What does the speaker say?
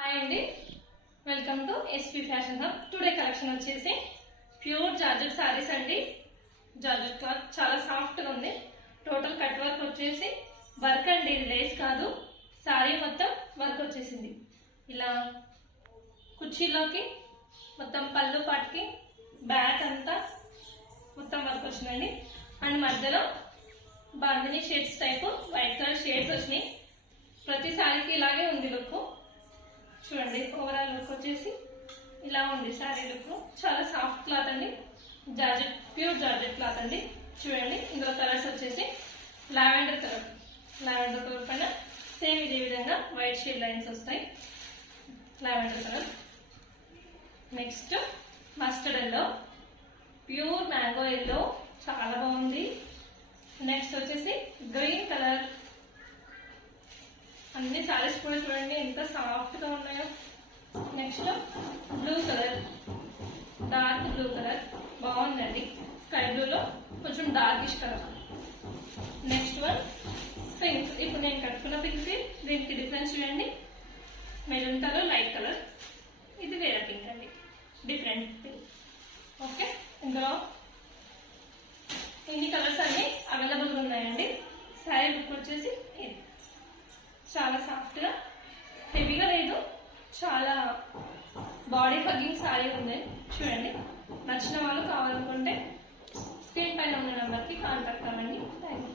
Hi అండి, welcome to SP fashion hub. Today collection వచ్చేసి pure georgette saris అండి. Georgette cloth చాలా సాఫ్ట్గా ఉంది. టోటల్ కట్ వర్క్ వచ్చేసి వర్క్ అండి, ఇది లేస్ కాదు. సారీ మొత్తం వర్క్ వచ్చేసింది. ఇలా కుర్చీలోకి మొత్తం పళ్ళు పాటికి బ్యాక్ అంతా మొత్తం వర్క్ వచ్చిందండి. అండ్ మధ్యలో bandhani shades type white colour shades వచ్చినాయి. ప్రతి సారీకి ఇలాగే ఉంది లుక్. చూడండి, ఓవరాల్ లుక్ వచ్చేసి ఇలా ఉంది. సారీ లుక్ చాలా సాఫ్ట్ క్లాత్ అండి, జార్జెట్ ప్యూర్ జార్జెట్ క్లాత్ అండి. చూడండి, ఇందులో కలర్స్ వచ్చేసి లావెండర్ కలర్ పైన సేమ్ ఇదే విధంగా వైట్ షేడ్ లైన్స్ వస్తాయి. Lavender colour, next mustard yellow, pure mango yellow చాలా బాగుంది. నెక్స్ట్ వచ్చేసి గ్రీన్ కలర్. అన్ని సారీస్ కూడా చూడండి ఎంత సాఫ్ట్ గా ఉన్నాయో. Next blue colour, dark blue colour బాగుందండి. స్కై బ్లూలో కొంచెం darkish colour. Next one pink. ఇప్పుడు నేను కట్టుకున్న పింక్ దీనికి డిఫరెన్స్ చూడండి. Maroon colour, light colour. ఇది వేరే పింక్ అండి, డిఫరెంట్ పింక్. ఓకే, ఇందులో ఇన్ని కలర్స్ అన్ని అవైలబుల్గా ఉన్నాయండి. శారీ లుక్ వచ్చేసి ఇది చాలా సాఫ్ట్గా, హెవీగా లేదు, చాలా బాడీ హగ్గింగ్ సారీ ఉంది. చూడండి, నచ్చిన వాళ్ళు కావాలనుకుంటే స్క్రీన్ పైన ఉన్న నెంబర్కి కాంటాక్ట్ అవ్వండి. Thank you.